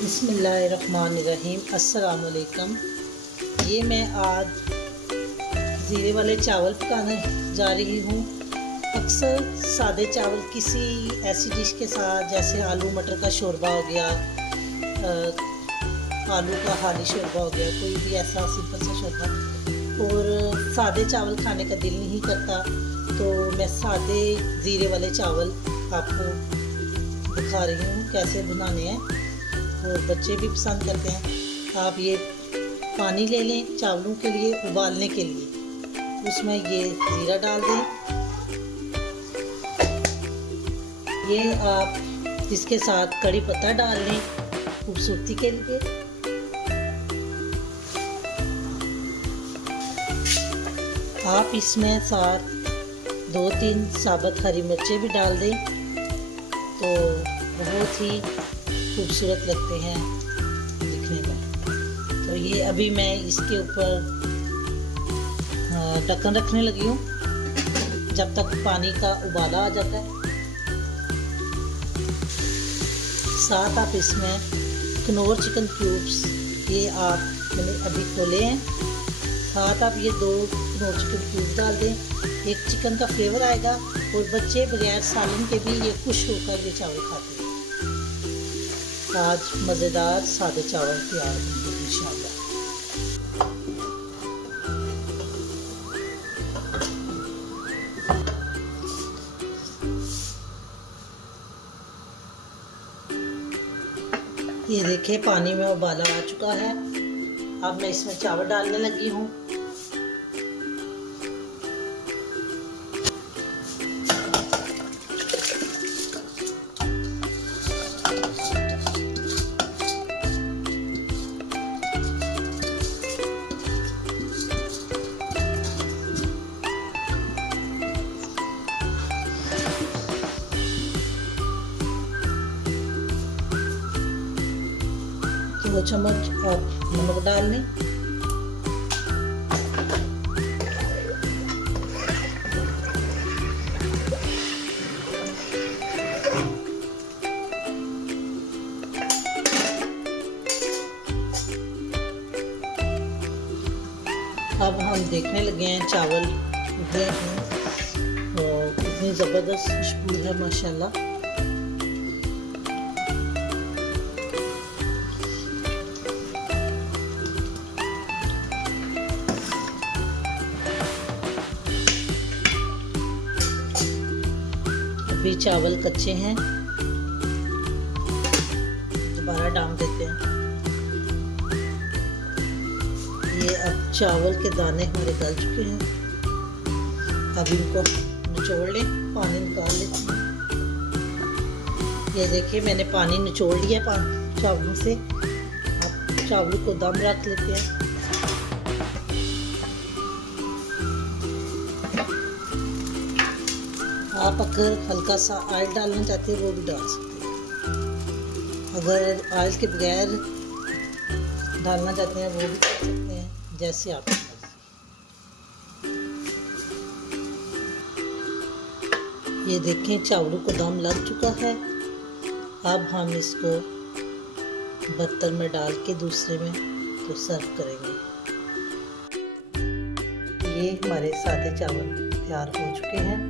बिस्मिल्लाहिर्रहमानिर्रहीम। अस्सलाम वालेकुम। ये मैं आज ज़ीरे वाले चावल पकाने जा रही हूँ। अक्सर सादे चावल किसी ऐसी डिश के साथ, जैसे आलू मटर का शोरबा हो गया, आलू का हाली शोरबा हो गया, कोई भी ऐसा सिंपल सा शोरबा, और सादे चावल खाने का दिल नहीं करता, तो मैं सादे ज़ीरे वाले चावल आपको दिखा रही हूँ कैसे बनाने हैं, और बच्चे भी पसंद करते हैं। आप ये पानी ले लें चावलों के लिए उबालने के लिए, उसमें ये ज़ीरा डाल दें। ये आप इसके साथ कड़ी पत्ता डाल लें खूबसूरती के लिए। आप इसमें साथ 2-3 साबुत हरी मिर्चें भी डाल दें, तो बहुत ही खूबसूरत लगते हैं दिखने में। तो ये अभी मैं इसके ऊपर ढक्कन रखने लगी हूँ जब तक पानी का उबाला आ जाता है। साथ आप इसमें कनौर चिकन क्यूब्स, ये आप मैंने अभी खोले हैं, साथ आप ये 2 कनौर चिकन क्यूब्स डाल दें। एक चिकन का फ्लेवर आएगा और बच्चे बगैर सालन के भी ये खुश होकर ये चावल खाते हैं। आज मज़ेदार सादे चावल तैयार होंगे इंशाल्लाह। ये देखिए पानी में उबाला आ चुका है। अब मैं इसमें चावल डालने लगी हूँ। दो चम्मच आप नमक डाल लें। अब हम देखने लगे हैं चावल उबले हैं और कितनी ज़बरदस्त खुशबू है माशाल्लाह। अभी चावल कच्चे हैं, दोबारा डाल देते हैं। ये अब चावल के दाने हमारे गल चुके हैं। अब इनको निचोड़ लें, पानी निकाल लेते हैं। ये देखिए मैंने पानी निचोड़ लिया चावलों से। अब चावलों को दम रख लेते हैं। आप अगर हल्का सा ऑयल डालना चाहते हैं वो भी डाल सकते हैं। अगर ऑयल के बगैर डालना चाहते हैं वो भी कर सकते हैं, जैसे आप। ये देखें चावलों को दम लग चुका है। अब हम इसको बर्तन में डाल के दूसरे में तो सर्व करेंगे। ये हमारे सादे चावल तैयार हो चुके हैं।